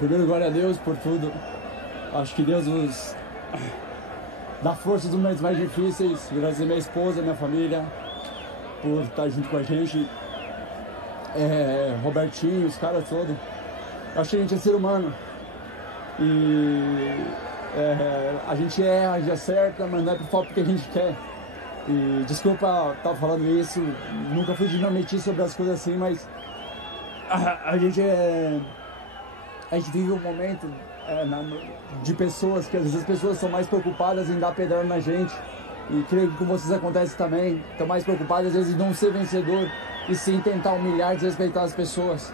Primeiro, glória a Deus por tudo. Acho que Deus nos dá força nos momentos mais difíceis. Agradecer minha esposa, minha família, por estar junto com a gente. Robertinho, os caras todos. Acho que a gente é ser humano. E a gente erra, a gente acerta, mas não é por falta porque a gente quer. E desculpa estar falando isso, nunca fui dinamitar sobre as coisas assim, mas a gente vive um momento de pessoas que às vezes as pessoas são mais preocupadas em dar pedrada na gente. E creio que com vocês acontece também. Estão mais preocupados às vezes em não ser vencedor e sim tentar humilhar e desrespeitar as pessoas.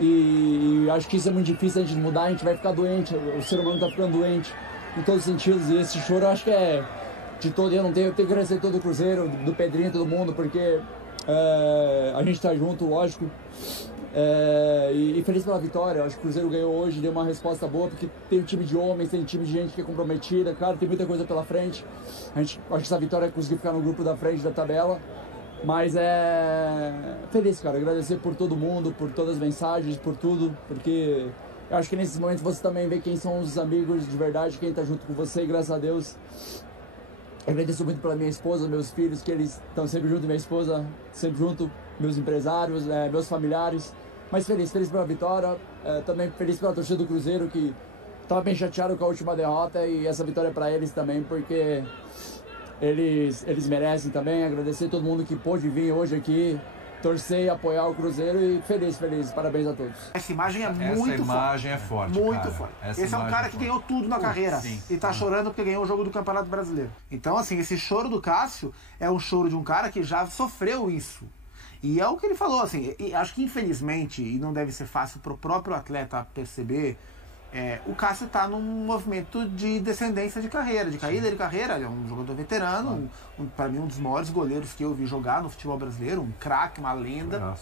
E acho que isso é muito difícil a gente mudar, a gente vai ficar doente, o ser humano está ficando doente em todos os sentidos. E esse choro eu acho que é de todo, eu tenho que agradecer todo o Cruzeiro, do Pedrinho, todo mundo, porque a gente está junto, lógico. E feliz pela vitória. Acho que o Cruzeiro ganhou hoje, deu uma resposta boa, porque tem um time de homens, tem um time de gente que é comprometida. Claro, tem muita coisa pela frente. Acho que essa vitória conseguiu ficar no grupo da frente da tabela. Mas feliz, cara. Agradecer por todo mundo, por todas as mensagens, por tudo. Porque eu acho que nesses momentos você também vê quem são os amigos de verdade, quem tá junto com você. E graças a Deus, eu agradeço muito pela minha esposa, meus filhos, que eles estão sempre junto, minha esposa sempre junto, meus empresários, meus familiares. Mas feliz pela vitória. Também feliz pela torcida do Cruzeiro, que estava bem chateado com a última derrota. E essa vitória é para eles também, porque eles merecem também. Agradecer a todo mundo que pôde vir hoje aqui, torcer e apoiar o Cruzeiro. E feliz, parabéns a todos. Essa imagem é muito forte. Essa imagem é forte, muito cara. forte. Essa Esse é um cara que ganhou tudo na carreira. Sim. E tá chorando porque ganhou o jogo do Campeonato Brasileiro. Então, assim, esse choro do Cássio é um choro de um cara que já sofreu isso. E é o que ele falou, assim, acho que infelizmente, e não deve ser fácil pro próprio atleta perceber, o Cássio tá num movimento de descendência de carreira, de caída de carreira. Ele é um jogador veterano, para mim um dos maiores goleiros que eu vi jogar no futebol brasileiro, um craque, uma lenda,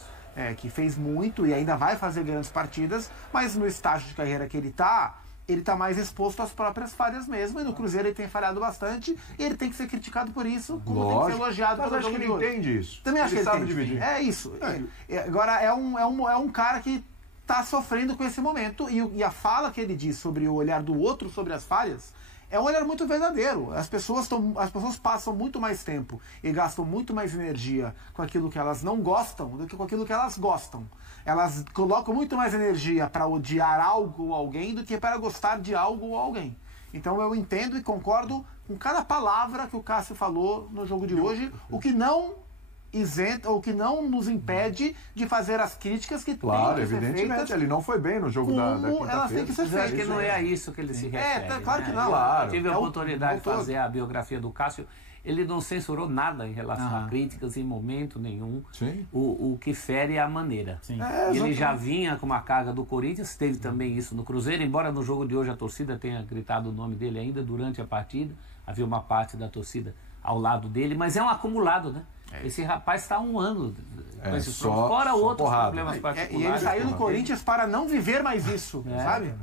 que fez muito e ainda vai fazer grandes partidas, mas no estágio de carreira que ele tá mais exposto às próprias falhas mesmo, e no Cruzeiro ele tem falhado bastante, e ele tem que ser criticado por isso, como tem que ser elogiado pelo jogo de hoje. Mas acho que ele entende isso. Também acho que ele sabe entende. dividir. É isso. Agora, é um cara que tá sofrendo com esse momento, e a fala que ele diz sobre o olhar do outro sobre as falhas é um olhar muito verdadeiro. As pessoas passam muito mais tempo e gastam muito mais energia com aquilo que elas não gostam do que com aquilo que elas gostam. Elas colocam muito mais energia para odiar algo ou alguém do que para gostar de algo ou alguém. Então eu entendo e concordo com cada palavra que o Cássio falou no jogo de hoje, o que não isenta, ou que não nos impede de fazer as críticas que tem que ser evidentemente, feitas. Ele não foi bem no jogo da quinta-feira. Elas têm que ser Mas eu acho feitas. que não é a isso que ele se refere. Claro que não. Claro. Eu tive a oportunidade de fazer a biografia do Cássio. Ele não censurou nada em relação a críticas em momento nenhum. Sim. O que fere é a maneira. Sim. Ele já vinha com uma carga do Corinthians, teve também isso no Cruzeiro, embora no jogo de hoje a torcida tenha gritado o nome dele ainda durante a partida, havia uma parte da torcida ao lado dele, mas é um acumulado, né? Esse rapaz está há um ano com esses problemas, fora outros problemas particulares. E ele saiu do Corinthians para não viver mais isso, sabe?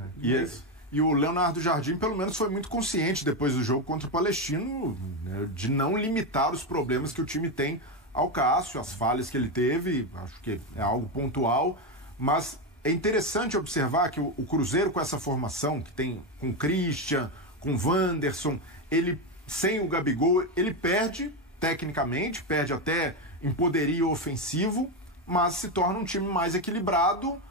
E o Leonardo Jardim, pelo menos, foi muito consciente depois do jogo contra o Palestino, né, de não limitar os problemas que o time tem ao Cássio, as falhas que ele teve. Acho que é algo pontual, mas é interessante observar que o Cruzeiro, com essa formação que tem com o Christian, com o Wanderson, ele, sem o Gabigol, ele perde tecnicamente, perde até em poderio ofensivo, mas se torna um time mais equilibrado,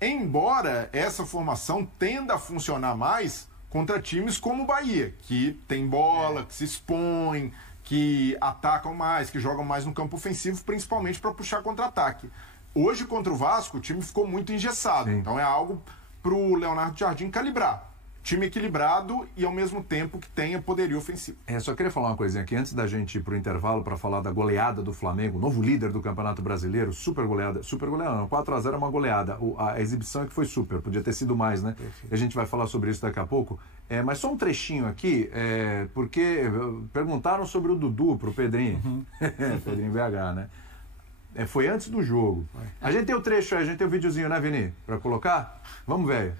embora essa formação tenda a funcionar mais contra times como o Bahia, que tem bola, que se expõem, que atacam mais, que jogam mais no campo ofensivo, principalmente para puxar contra-ataque. Hoje, contra o Vasco, o time ficou muito engessado. Sim. Então é algo para o Leonardo Jardim calibrar. Time equilibrado e ao mesmo tempo que tenha poderio ofensivo. Só queria falar uma coisinha aqui antes da gente ir pro intervalo para falar da goleada do Flamengo, novo líder do Campeonato Brasileiro, super goleada não, 4-0 é uma goleada, a exibição é que foi super, podia ter sido mais, né? Perfeito. A gente vai falar sobre isso daqui a pouco, mas só um trechinho aqui, porque perguntaram sobre o Dudu pro Pedrinho, Pedrinho BH, né? Foi antes do jogo. A gente tem o trecho aí, a gente tem o videozinho, né, Vini? Pra colocar? Vamos, velho.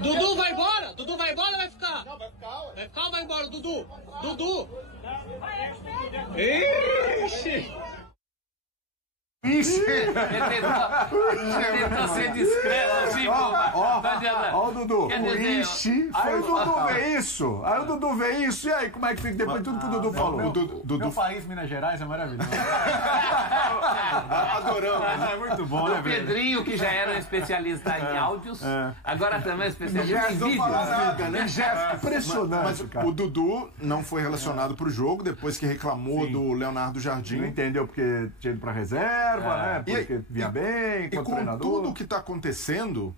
Dudu vai embora? Dudu vai embora ou vai ficar? Não, vai ficar, ué. Vai ficar ou vai embora, Dudu? Dudu! Ixi! Ixi! Ele tentou ser discreto, tipo, não adianta. Ó o Dudu. Quer dizer, Ixi! Aí o Dudu vê isso. E aí, como é que fica depois de tudo que o Dudu falou? Meu país, Minas Gerais, é maravilhoso. Adoramos. É muito bom, né, O Pedrinho, que já era um especialista em áudios, agora também é especialista em Não vídeos. falar nada, né? Impressionante, Mas cara. o Dudu não foi relacionado pro jogo depois que reclamou do Leonardo Não Jardim. entendeu porque tinha ido pra reserva, né? Porque vinha bem, E com o com treinador. tudo o que está acontecendo,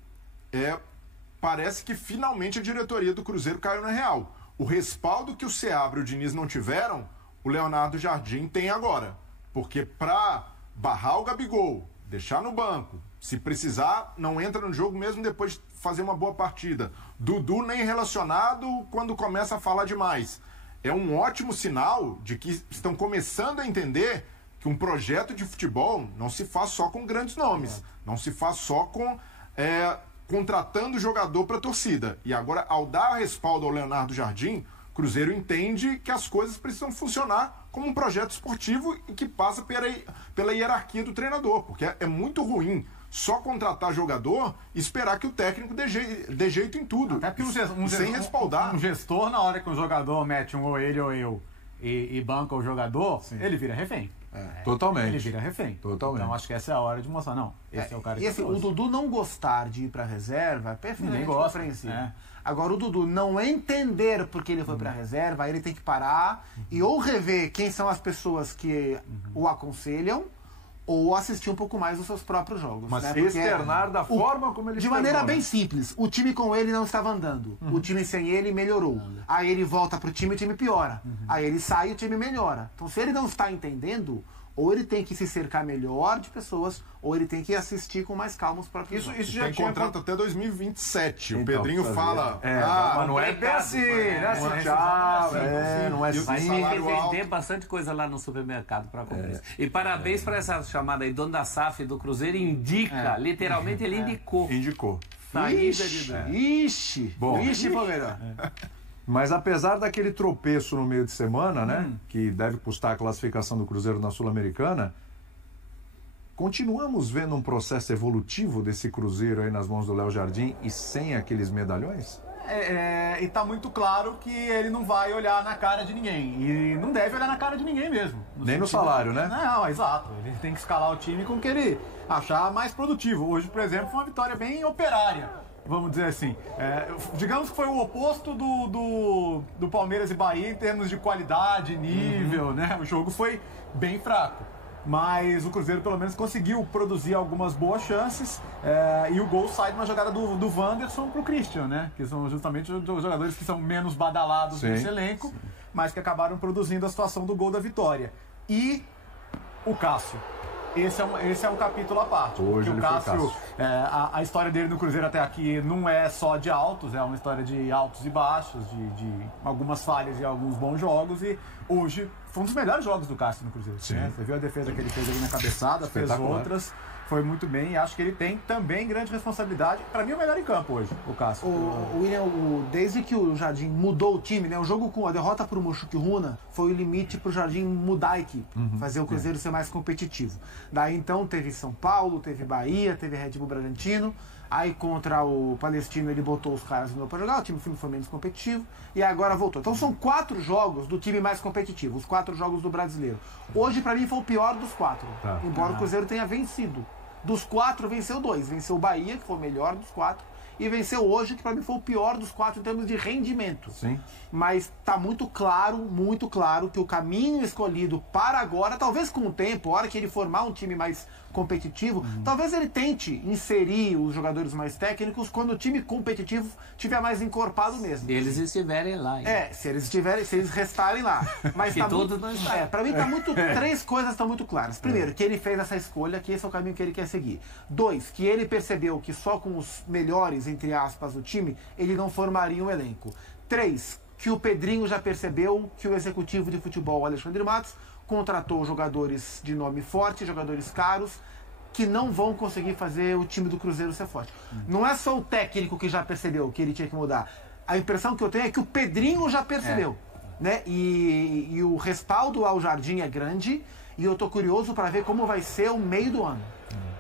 parece que finalmente a diretoria do Cruzeiro caiu na real. O respaldo que o Seabra e o Diniz não tiveram, o Leonardo Jardim tem agora. Porque para barrar o Gabigol, deixar no banco, se precisar, não entra no jogo mesmo depois de fazer uma boa partida. Dudu nem relacionado quando começa a falar demais. É um ótimo sinal de que estão começando a entender que um projeto de futebol não se faz só com grandes nomes, não se faz só com contratando jogador para a torcida. E agora, ao dar respaldo ao Leonardo Jardim, o Cruzeiro entende que as coisas precisam funcionar como um projeto esportivo e que passa pela hierarquia do treinador, porque é muito ruim só contratar jogador e esperar que o técnico dê jeito em tudo. Até porque sem respaldar. Um gestor, na hora que um jogador mete um ou ele ou eu e banca o jogador, ele vira refém. Totalmente. Ele vira refém. Totalmente. Então acho que essa é a hora de mostrar. Não, esse é o cara que E assim, o Dudu não gostar de ir pra reserva é perfeitamente Ninguém gosta, compreensível. é. Agora, o Dudu não entender porque ele foi pra reserva, aí ele tem que parar e ou rever quem são as pessoas que o aconselham, ou assistir um pouco mais os seus próprios jogos. Mas né? Porque externar da forma como ele de externou, maneira bem né? simples. O time com ele não estava andando. O time sem ele melhorou. Aí ele volta pro time e o time piora. Aí ele sai e o time melhora. Então, se ele não está entendendo, ou ele tem que se cercar melhor de pessoas, ou ele tem que assistir com mais calma os próprios jogos. Isso já tem contrato até 2027. O Então, Pedrinho fazer. fala... Mas não é bem assim, né? Assim, tchau, não é E o assim. Vai ter que salário vender alto. bastante coisa lá no supermercado para comprar isso. E parabéns para essa chamada aí, dono da SAF do Cruzeiro, indica, literalmente ele indicou. Indicou. Saída de Ixi! Bom. Ixi, foi melhor. Mas apesar daquele tropeço no meio de semana, né? Que deve custar a classificação do Cruzeiro na Sul-Americana, continuamos vendo um processo evolutivo desse Cruzeiro aí nas mãos do Léo Jardim e sem aqueles medalhões? E tá muito claro que ele não vai olhar na cara de ninguém. E não deve olhar na cara de ninguém mesmo. Nem no salário, né? Não, exato. Ele tem que escalar o time com o que ele achar mais produtivo. Hoje, por exemplo, foi uma vitória bem operária, vamos dizer assim. Digamos que foi o oposto do Palmeiras e Bahia em termos de qualidade, nível, né? O jogo foi bem fraco. Mas o Cruzeiro pelo menos conseguiu produzir algumas boas chances e o gol sai de uma jogada do Wanderson pro Christian, né? Que são justamente os jogadores que são menos badalados nesse elenco, mas que acabaram produzindo a situação do gol da vitória. E o Cássio. Esse é um capítulo à parte. Hoje porque o Cássio, a história dele no Cruzeiro até aqui não é só de altos, é uma história de altos e baixos, de algumas falhas e alguns bons jogos. E hoje foi um dos melhores jogos do Cássio no Cruzeiro. Né? Você viu a defesa que ele fez ali na cabeçada, fez outras, foi muito bem. E acho que ele tem também grande responsabilidade. Para mim, o melhor em campo hoje, o Cássio. William, desde que o Jardim mudou o time, né? O jogo com a derrota pro Mochuque Runa foi o limite pro Jardim mudar a equipe, fazer o Cruzeiro ser mais competitivo. Daí então teve São Paulo, teve Bahia, teve Red Bull Bragantino. Aí contra o Palestino ele botou os caras de novo para jogar, o time foi menos competitivo e agora voltou. Então são 4 jogos do time mais competitivo, os 4 jogos do Brasileiro. Hoje para mim foi o pior dos 4, embora o Cruzeiro tenha vencido. Dos 4 venceu 2, venceu o Bahia, que foi o melhor dos 4, e venceu hoje, que para mim foi o pior dos 4 em termos de rendimento. Sim. Mas tá muito claro que o caminho escolhido para agora, talvez com o tempo, a hora que ele formar um time mais competitivo, talvez ele tente inserir os jogadores mais técnicos quando o time competitivo estiver mais encorpado mesmo. Se eles estiverem lá. Hein? Se eles restarem lá. Mas Que tá todos muito, não estão. pra mim tá muito. 3 coisas estão muito claras. Primeiro, que ele fez essa escolha, que esse é o caminho que ele quer seguir. 2, que ele percebeu que só com os melhores, entre aspas, do time, ele não formaria um elenco. 3, que o Pedrinho já percebeu que o executivo de futebol, Alexandre Matos, contratou jogadores de nome forte, jogadores caros, que não vão conseguir fazer o time do Cruzeiro ser forte. Não é só o técnico que já percebeu que ele tinha que mudar. A impressão que eu tenho é que o Pedrinho já percebeu. Né? E o respaldo ao Jardim é grande. E eu tô curioso para ver como vai ser o meio do ano.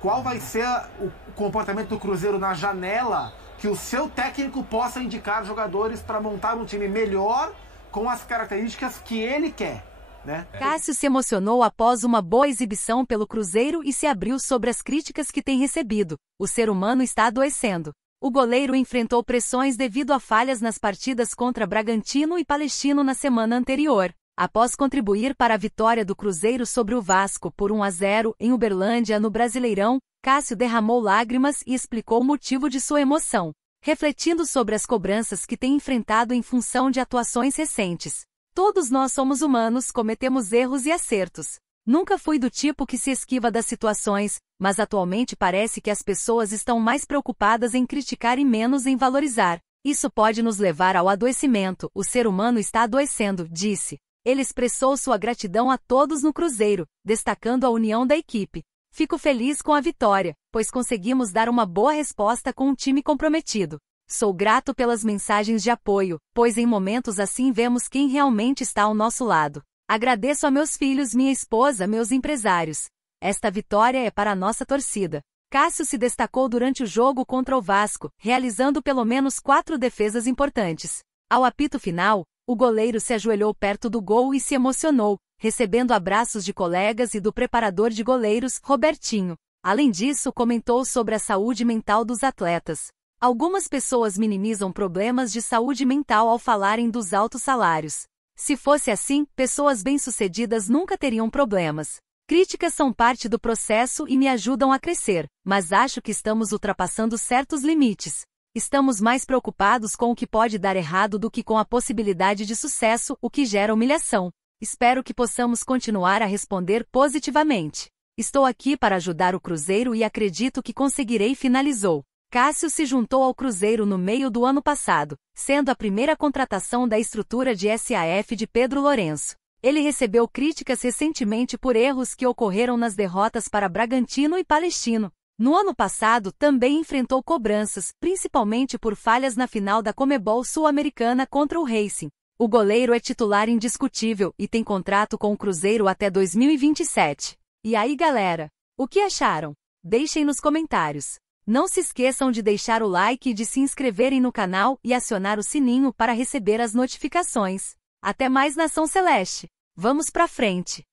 Qual vai ser o comportamento do Cruzeiro na janela que o seu técnico possa indicar jogadores para montar um time melhor com as características que ele quer, né? Cássio se emocionou após uma boa exibição pelo Cruzeiro e se abriu sobre as críticas que tem recebido. O ser humano está adoecendo. O goleiro enfrentou pressões devido a falhas nas partidas contra Bragantino e Palestino na semana anterior. Após contribuir para a vitória do Cruzeiro sobre o Vasco por 1-0 em Uberlândia no Brasileirão, Cássio derramou lágrimas e explicou o motivo de sua emoção, refletindo sobre as cobranças que tem enfrentado em função de atuações recentes. Todos nós somos humanos, cometemos erros e acertos. Nunca fui do tipo que se esquiva das situações, mas atualmente parece que as pessoas estão mais preocupadas em criticar e menos em valorizar. Isso pode nos levar ao adoecimento. O ser humano está adoecendo, disse. Ele expressou sua gratidão a todos no Cruzeiro, destacando a união da equipe. Fico feliz com a vitória, pois conseguimos dar uma boa resposta com um time comprometido. Sou grato pelas mensagens de apoio, pois em momentos assim vemos quem realmente está ao nosso lado. Agradeço a meus filhos, minha esposa, meus empresários. Esta vitória é para a nossa torcida. Cássio se destacou durante o jogo contra o Vasco, realizando pelo menos 4 defesas importantes. Ao apito final, o goleiro se ajoelhou perto do gol e se emocionou, recebendo abraços de colegas e do preparador de goleiros, Robertinho. Além disso, comentou sobre a saúde mental dos atletas. Algumas pessoas minimizam problemas de saúde mental ao falarem dos altos salários. Se fosse assim, pessoas bem-sucedidas nunca teriam problemas. Críticas são parte do processo e me ajudam a crescer, mas acho que estamos ultrapassando certos limites. Estamos mais preocupados com o que pode dar errado do que com a possibilidade de sucesso, o que gera humilhação. Espero que possamos continuar a responder positivamente. Estou aqui para ajudar o Cruzeiro e acredito que conseguirei, finalizou. Cássio se juntou ao Cruzeiro no meio do ano passado, sendo a primeira contratação da estrutura de SAF de Pedro Lourenço. Ele recebeu críticas recentemente por erros que ocorreram nas derrotas para Bragantino e Palestino. No ano passado, também enfrentou cobranças, principalmente por falhas na final da Comebol Sul-Americana contra o Racing. O goleiro é titular indiscutível e tem contrato com o Cruzeiro até 2027. E aí, galera? O que acharam? Deixem nos comentários. Não se esqueçam de deixar o like e de se inscreverem no canal e acionar o sininho para receber as notificações. Até mais, Nação Celeste! Vamos pra frente!